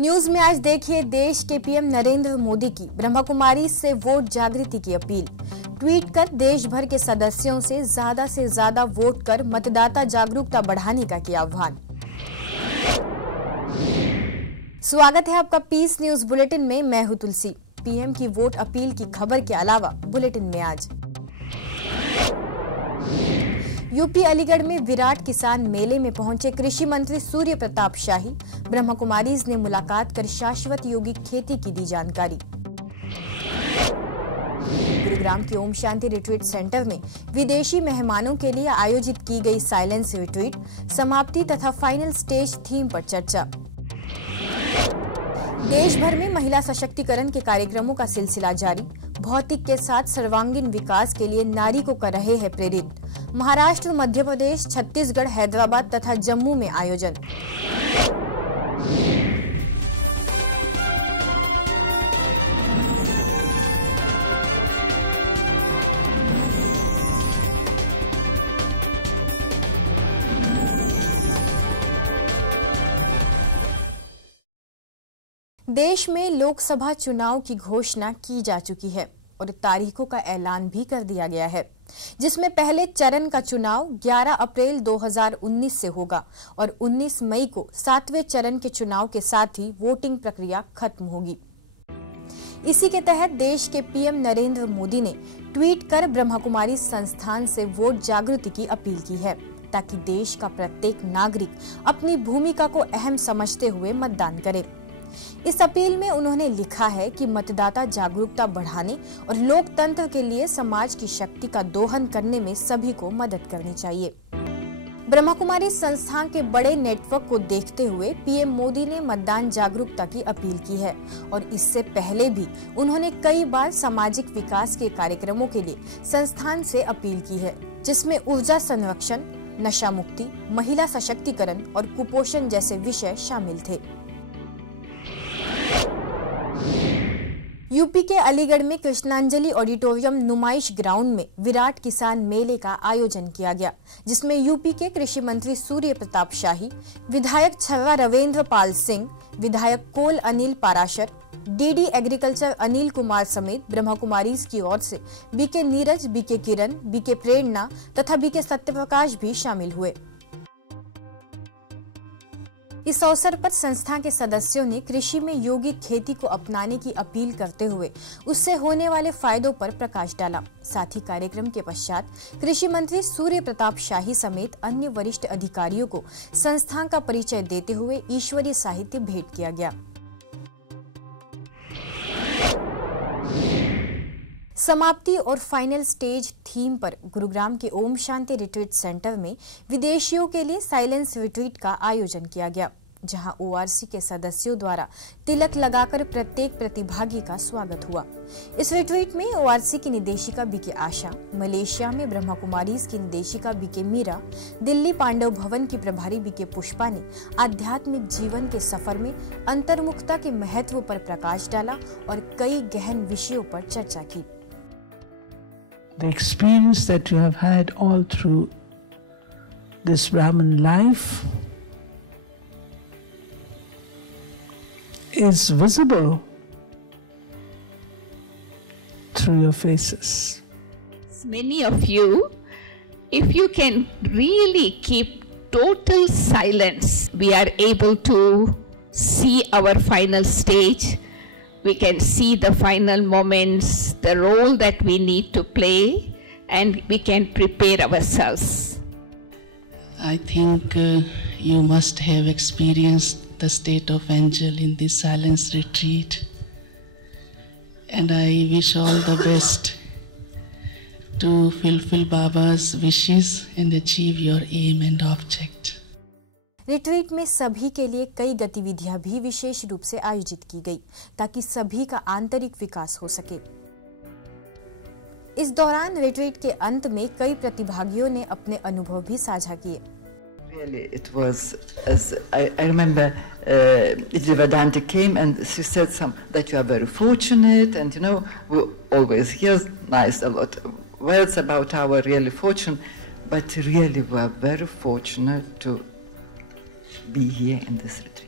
News में आज देखिए देश के पीएम नरेंद्र मोदी की ब्रह्मा कुमारी से वोट जागृति की अपील। ट्वीट कर देश भर के सदस्यों से ज्यादा वोट कर मतदाता जागरूकता बढ़ाने का किया आह्वान। स्वागत है आपका पीस न्यूज बुलेटिन में। मैं हूं तुलसी। पीएम की वोट अपील की खबर के अलावा बुलेटिन में आज यूपी अलीगढ़ में विराट किसान मेले में पहुंचे कृषि मंत्री सूर्य प्रताप शाही। ब्रह्मा कुमारीज ने मुलाकात कर शाश्वत योगिक खेती की दी जानकारी। गुरुग्राम के ओम शांति रिट्रीट सेंटर में विदेशी मेहमानों के लिए आयोजित की गई साइलेंस रिट्रीट, समाप्ति तथा फाइनल स्टेज थीम पर चर्चा। देश भर में महिला सशक्तिकरण के कार्यक्रमों का सिलसिला जारी। भौतिक के साथ सर्वांगीण विकास के लिए नारी को कर रहे हैं प्रेरित। महाराष्ट्र, मध्य प्रदेश, छत्तीसगढ़, हैदराबाद तथा जम्मू में आयोजन। देश में लोकसभा चुनाव की घोषणा की जा चुकी है और तारीखों का ऐलान भी कर दिया गया है, जिसमें पहले चरण का चुनाव 11 अप्रैल 2019 से होगा और 19 मई को 7वें चरण के चुनाव के साथ ही वोटिंग प्रक्रिया खत्म होगी। इसी के तहत देश के पीएम नरेंद्र मोदी ने ट्वीट कर ब्रह्मा कुमारी संस्थान से वोट जागृति की अपील की है, ताकि देश का प्रत्येक नागरिक अपनी भूमिका को अहम समझते हुए मतदान करे। इस अपील में उन्होंने लिखा है कि मतदाता जागरूकता बढ़ाने और लोकतंत्र के लिए समाज की शक्ति का दोहन करने में सभी को मदद करनी चाहिए। ब्रह्मा कुमारी संस्थान के बड़े नेटवर्क को देखते हुए पीएम मोदी ने मतदान जागरूकता की अपील की है और इससे पहले भी उन्होंने कई बार सामाजिक विकास के कार्यक्रमों के लिए संस्थान से अपील की है, जिसमें ऊर्जा संरक्षण, नशा मुक्ति, महिला सशक्तिकरण और कुपोषण जैसे विषय शामिल थे। यूपी के अलीगढ़ में कृष्णांजलि ऑडिटोरियम नुमाइश ग्राउंड में विराट किसान मेले का आयोजन किया गया, जिसमें यूपी के कृषि मंत्री सूर्य प्रताप शाही, विधायक छर्रा रविंद्र पाल सिंह, विधायक कोल अनिल पाराशर, डीडी एग्रीकल्चर अनिल कुमार समेत ब्रह्मा कुमारीज की ओर से बीके नीरज, बीके किरण, बीके प्रेरणा तथा बीके सत्यप्रकाश भी शामिल हुए। इस अवसर पर संस्था के सदस्यों ने कृषि में यौगिक खेती को अपनाने की अपील करते हुए उससे होने वाले फायदों पर प्रकाश डाला। साथ ही कार्यक्रम के पश्चात कृषि मंत्री सूर्य प्रताप शाही समेत अन्य वरिष्ठ अधिकारियों को संस्थान का परिचय देते हुए ईश्वरीय साहित्य भेंट किया गया। समाप्ति और फाइनल स्टेज थीम पर गुरुग्राम के ओम शांति रिट्रीट सेंटर में विदेशियों के लिए साइलेंस रिट्रीट का आयोजन किया गया, जहां ओआरसी के सदस्यों द्वारा तिलक लगाकर प्रत्येक प्रतिभागी का स्वागत हुआ। इस रिट्रीट में ओआरसी की निदेशिका बीके आशा, मलेशिया में ब्रह्मा कुमारीज की निदेशिका बीके मीरा, दिल्ली पांडव भवन की प्रभारी बीके पुष्पा ने आध्यात्मिक जीवन के सफर में अंतर्मुखता के महत्व पर प्रकाश डाला और कई गहन विषयों पर चर्चा की। The experience that you have had all through this Brahman life is visible through your faces. Many of you, if you can really keep total silence, we are able to see our final stage. We can see the final moments, the role that we need to play, and we can prepare ourselves. I think you must have experienced the state of angel in this silence retreat, and I wish all the best to fulfill Baba's wishes and achieve your aim and object. Retreat में सभी के लिए कई गतिविधियां भी विशेष रूप से आयोजित की गई, ताकि सभी का आंतरिक विकास हो सके। इस दौरान रिट्रीट के अंत में कई प्रतिभागियों ने अपने अनुभव भी साझा किए। Really, it was, as I remember, Vedanta came and she said that you are very fortunate, and you know, we always hear a lot of words about our really fortune, but really we are very fortunate to be here in this retreat.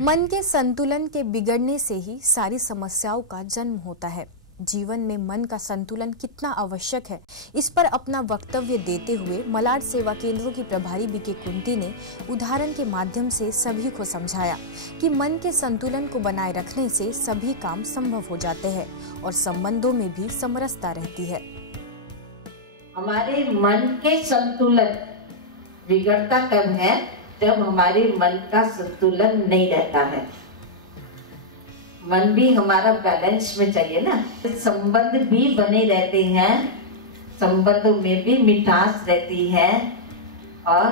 मन के संतुलन के बिगड़ने से ही सारी समस्याओं का जन्म होता है। जीवन में मन का संतुलन कितना आवश्यक है, इस पर अपना वक्तव्य देते हुए मलाड सेवा केंद्रों की प्रभारी बीके कुंती ने उदाहरण के माध्यम से सभी को समझाया कि मन के संतुलन को बनाए रखने से सभी काम संभव हो जाते हैं और संबंधों में भी समरसता रहती है। हमारे मन के संतुलन बिगड़ता कब है? जब हमारे मन का संतुलन नहीं रहता है। मन भी हमारा बैलेंस में चाहिए ना। संबंध भी बने रहते हैं, संबंधों में भी मिठास रहती है और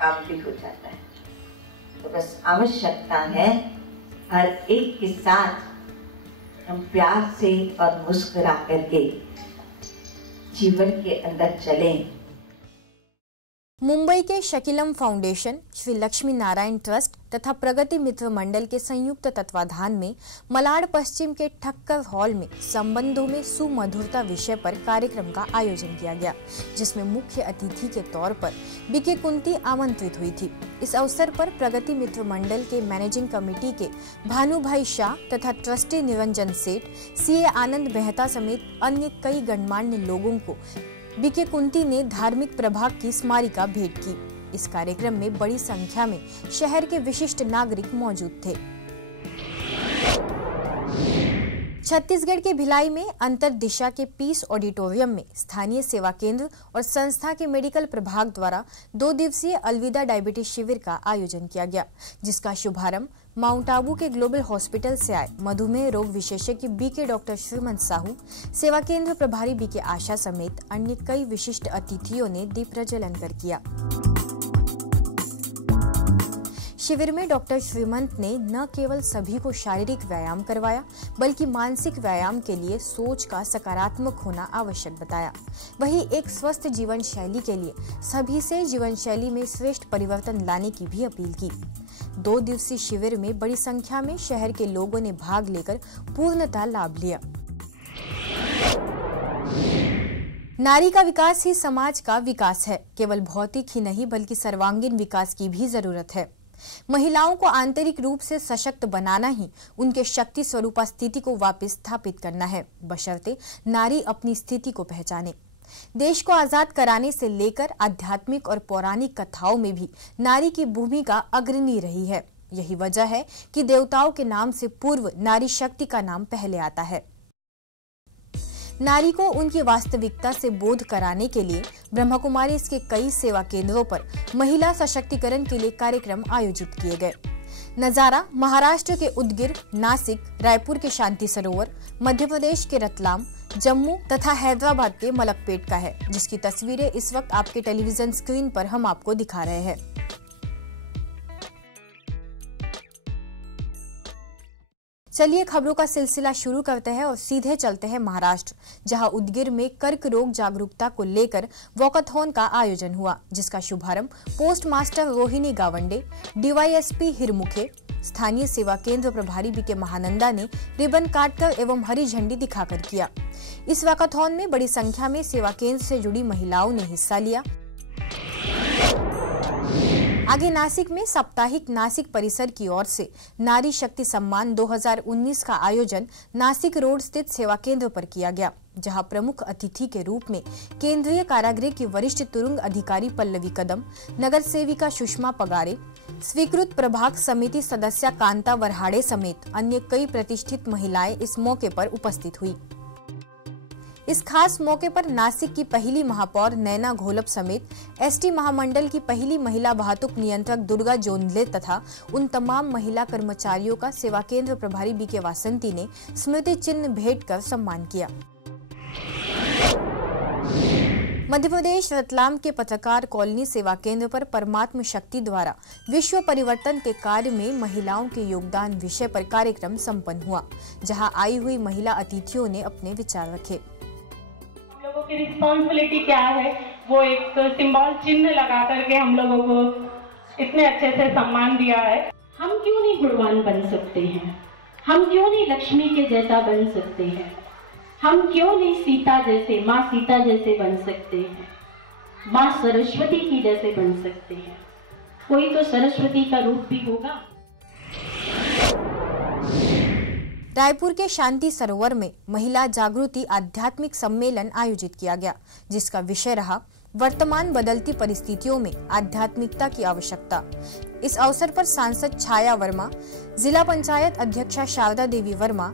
काम भी हो जाता है। तो बस आवश्यकता है हर एक के साथ हम प्यार से और मुस्कुरा करके जीवन के अंदर चलें। मुंबई के शकीलम फाउंडेशन, श्री लक्ष्मी नारायण ट्रस्ट तथा प्रगति मित्र मंडल के संयुक्त तत्वाधान में मलाड पश्चिम के ठक्कर हॉल में संबंधों में सुमधुरता विषय पर कार्यक्रम का आयोजन किया गया, जिसमें मुख्य अतिथि के तौर पर बीके कुंती आमंत्रित हुई थी। इस अवसर पर प्रगति मित्र मंडल के मैनेजिंग कमेटी के भानुभाई शाह तथा ट्रस्टी निरंजन सेठ, सीए आनंद मेहता समेत अन्य कई गणमान्य लोगों को बीके कुंती ने धार्मिक प्रभाग की स्मारिका भेंट की। इस कार्यक्रम में बड़ी संख्या में शहर के विशिष्ट नागरिक मौजूद थे। छत्तीसगढ़ के भिलाई में अंतर दिशा के पीस ऑडिटोरियम में स्थानीय सेवा केंद्र और संस्था के मेडिकल प्रभाग द्वारा 2 दिवसीय अलविदा डायबिटीज शिविर का आयोजन किया गया, जिसका शुभारंभ माउंट आबू के ग्लोबल हॉस्पिटल से आए मधुमेह रोग विशेषज्ञ बीके डॉक्टर श्रीमंत साहू, सेवा केंद्र प्रभारी बीके आशा समेत अन्य कई विशिष्ट अतिथियों ने दीप प्रज्वलन कर किया। शिविर में डॉक्टर श्रीमंत ने न केवल सभी को शारीरिक व्यायाम करवाया, बल्कि मानसिक व्यायाम के लिए सोच का सकारात्मक होना आवश्यक बताया। वहीं एक स्वस्थ जीवन शैली के लिए सभी से जीवन शैली में श्रेष्ठ परिवर्तन लाने की भी अपील की। 2 दिवसीय शिविर में बड़ी संख्या में शहर के लोगों ने भाग लेकर पूर्णतः लाभ लिया। नारी का विकास ही समाज का विकास है। केवल भौतिक ही नहीं बल्कि सर्वांगीण विकास की भी जरूरत है। महिलाओं को आंतरिक रूप से सशक्त बनाना ही उनके शक्ति स्वरूपा स्थिति को वापस स्थापित करना है, बशर्ते नारी अपनी स्थिति को पहचाने। देश को आजाद कराने से लेकर आध्यात्मिक और पौराणिक कथाओं में भी नारी की भूमिका अग्रणी रही है। यही वजह है कि देवताओं के नाम से पूर्व नारी शक्ति का नाम पहले आता है। नारी को उनकी वास्तविकता से बोध कराने के लिए ब्रह्मा कुमारी के कई सेवा केंद्रों पर महिला सशक्तिकरण के लिए कार्यक्रम आयोजित किए गए। नजारा महाराष्ट्र के उदगीर, नासिक, रायपुर के शांति सरोवर, मध्य प्रदेश के रतलाम, जम्मू तथा हैदराबाद के मलकपेट का है, जिसकी तस्वीरें इस वक्त आपके टेलीविजन स्क्रीन पर हम आपको दिखा रहे हैं। चलिए खबरों का सिलसिला शुरू करते हैं और सीधे चलते हैं महाराष्ट्र, जहां उदगीर में कर्क रोग जागरूकता को लेकर वॉकथॉन का आयोजन हुआ, जिसका शुभारंभ post master Rohini Gawande, DYSP Hirmukhe, स्थानीय सेवा केंद्र प्रभारी बीके महानंदा ने रिबन काटकर एवं हरी झंडी दिखाकर किया। इस वॉकथॉन में बड़ी संख्या में सेवा केंद्र से जुड़ी महिलाओं ने हिस्सा लिया। आगे नासिक में साप्ताहिक नासिक परिसर की ओर से नारी शक्ति सम्मान 2019 का आयोजन नासिक रोड स्थित सेवा केंद्र पर किया गया, जहां प्रमुख अतिथि के रूप में केंद्रीय कारागृह की वरिष्ठ तुरुंग अधिकारी पल्लवी कदम, नगर सेविका सुषमा पगारे, स्वीकृत प्रभाग समिति सदस्य कांता वरहाड़े समेत अन्य कई प्रतिष्ठित महिलाएं इस मौके पर उपस्थित हुई। इस खास मौके पर नासिक की पहली महापौर नैना घोलप समेत एसटी महामंडल की पहली महिला वाहतुक नियंत्रक दुर्गा जोंधले तथा उन तमाम महिला कर्मचारियों का सेवा केंद्र प्रभारी बीके वासंती ने स्मृति चिन्ह भेंट कर सम्मान किया। मध्य प्रदेश रतलाम के पत्रकार कॉलोनी सेवा केंद्र पर परमात्म शक्ति द्वारा विश्व परिवर्तन के कार्य में महिलाओं के योगदान विषय पर कार्यक्रम संपन्न हुआ, जहां आई हुई महिला अतिथियों ने अपने विचार रखे। लोगों की रिस्पॉन्सिबिलिटी क्या है, वो एक सिंबल चिन्ह लगा करके हम लोगों को इतने अच्छे से सम्मान दिया है। हम क्यों नहीं गुणवान बन सकते हैं? हम क्यों नहीं लक्ष्मी के जैसा बन सकते हैं? हम क्यों नहीं सीता जैसे, माँ सीता जैसे बन सकते हैं? माँ सरस्वती की जैसे बन सकते हैं? कोई तो सरस्वती का रूप भी होगा। रायपुर के शांति सरोवर में महिला जागृति आध्यात्मिक सम्मेलन आयोजित किया गया, जिसका विषय रहा वर्तमान बदलती परिस्थितियों में आध्यात्मिकता की आवश्यकता। इस अवसर पर सांसद छाया वर्मा, जिला पंचायत अध्यक्षा शारदा देवी वर्मा,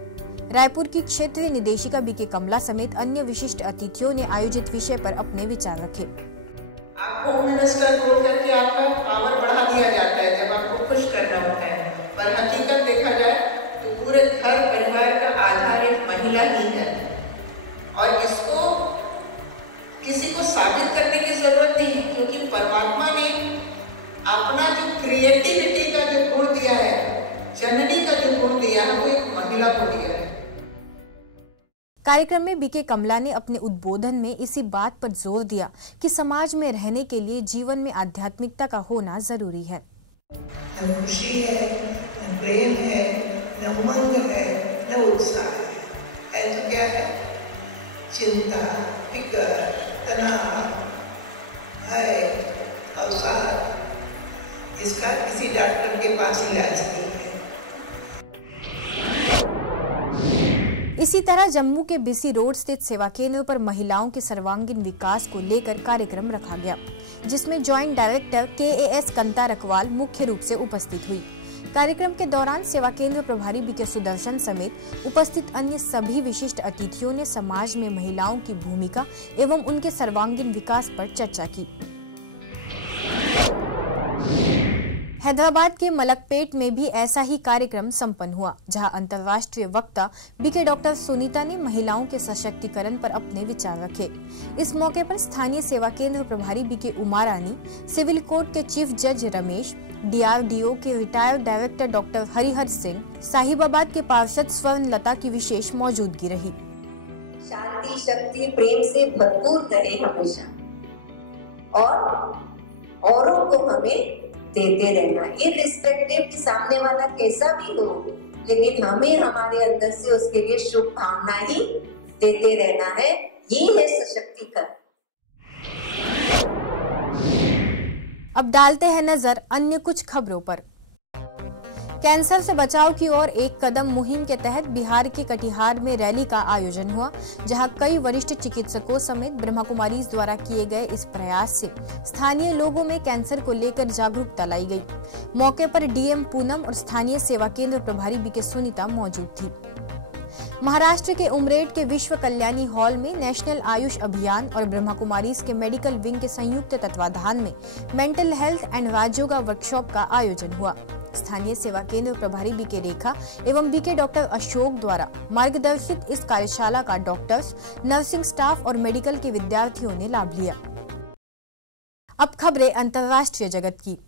रायपुर की क्षेत्रीय निदेशिका बीके कमला समेत अन्य विशिष्ट अतिथियों ने आयोजित विषय पर अपने विचार रखे। आपको होम मिनिस्टर बोल करके आपका पावर बढ़ा दिया जाता है जब आपको खुश करना होता है, पर हकीकत देखा जाए तो पूरे घर परिवार का आधार एक महिला ही है और इसको किसी को साबित करने की जरूरत नहीं है, क्योंकि परमात्मा ने अपना जो क्रिएटिविटी का जो गुण दिया है, जननी का जो गुण दिया है, वो एक महिला को दिया है। कार्यक्रम में बीके कमला ने अपने उद्बोधन में इसी बात पर जोर दिया कि समाज में रहने के लिए जीवन में आध्यात्मिकता का होना जरूरी है। न खुशी है, न प्रेम है, न उमंग है, न उत्साह है तो क्या है? चिंता, फिक्र, तनाव, भय, अवसाद। इसका किसी डॉक्टर के पास इलाज नहीं है। इसी तरह जम्मू के बीसी रोड स्थित सेवा केंद्र पर महिलाओं के सर्वांगीण विकास को लेकर कार्यक्रम रखा गया, जिसमें जॉइंट डायरेक्टर KAS कंता रकवाल मुख्य रूप से उपस्थित हुई। कार्यक्रम के दौरान सेवा केंद्र प्रभारी बीके सुदर्शन समेत उपस्थित अन्य सभी विशिष्ट अतिथियों ने समाज में महिलाओं की भूमिका एवं उनके सर्वांगीण विकास पर चर्चा की। हैदराबाद के मलकपेट में भी ऐसा ही कार्यक्रम संपन्न हुआ, जहां अंतर्राष्ट्रीय वक्ता बीके डॉक्टर सुनीता ने महिलाओं के सशक्तिकरण पर अपने विचार रखे। इस मौके पर स्थानीय सेवा केंद्र प्रभारी बीके उमा रानी, सिविल कोर्ट के चीफ जज रमेश, DRDO के retired director doctor Harihar Singh, Sahibabad के पार्षद स्वर्ण लता की विशेष मौजूदगी रही। शांति, शक्ति, प्रेम से भरपूर रहे हमेशा और औरों को हमें देते रहना, इर्रिस्पेक्टिव कि सामने वाला कैसा भी हो, लेकिन हमें हमारे अंदर से उसके लिए शुभ भावना ही देते रहना है। ये है सशक्तिकरण। अब डालते हैं नजर अन्य कुछ खबरों पर। कैंसर से बचाव की ओर एक कदम मुहिम के तहत बिहार के कटिहार में रैली का आयोजन हुआ, जहां कई वरिष्ठ चिकित्सकों समेत ब्रह्मा कुमारीज द्वारा किए गए इस प्रयास से स्थानीय लोगों में कैंसर को लेकर जागरूकता लाई गई। मौके पर DM पूनम और स्थानीय सेवा केंद्र प्रभारी बीके सुनीता मौजूद थी। महाराष्ट्र के उमरेड के विश्व कल्याणी हॉल में नेशनल आयुष अभियान और ब्रह्मा कुमारीज के मेडिकल विंग के संयुक्त तत्वाधान में mental health and Rajyoga workshop का आयोजन हुआ। स्थानीय सेवा केंद्र प्रभारी बीके रेखा एवं बीके डॉक्टर अशोक द्वारा मार्गदर्शित इस कार्यशाला का डॉक्टर्स, नर्सिंग स्टाफ और मेडिकल के विद्यार्थियों ने लाभ लिया। अब खबरें अंतर्राष्ट्रीय जगत की।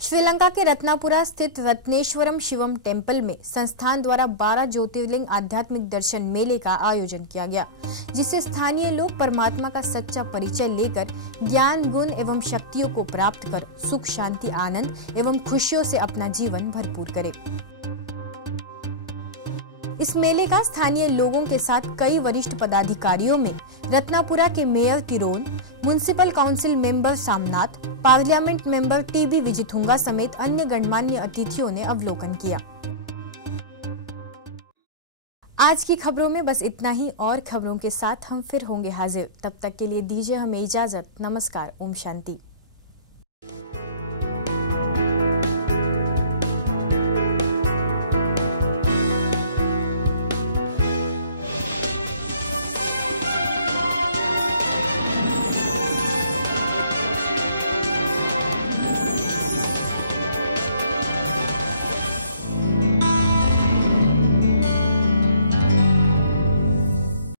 श्रीलंका के रत्नापुरा स्थित रत्नेश्वरम शिवम टेम्पल में संस्थान द्वारा 12 ज्योतिर्लिंग आध्यात्मिक दर्शन मेले का आयोजन किया गया, जिससे स्थानीय लोग परमात्मा का सच्चा परिचय लेकर ज्ञान, गुण एवं शक्तियों को प्राप्त कर सुख, शांति, आनंद एवं खुशियों से अपना जीवन भरपूर करें। इस मेले का स्थानीय लोगों के साथ कई वरिष्ठ पदाधिकारियों में रत्नापुरा के mayor तिरोन, municipal council member Samnath, parliament member TB विजिथुंगा समेत अन्य गणमान्य अतिथियों ने अवलोकन किया। आज की खबरों में बस इतना ही, और खबरों के साथ हम फिर होंगे हाजिर। तब तक के लिए दीजिए हमें इजाजत। नमस्कार। ओम शांति।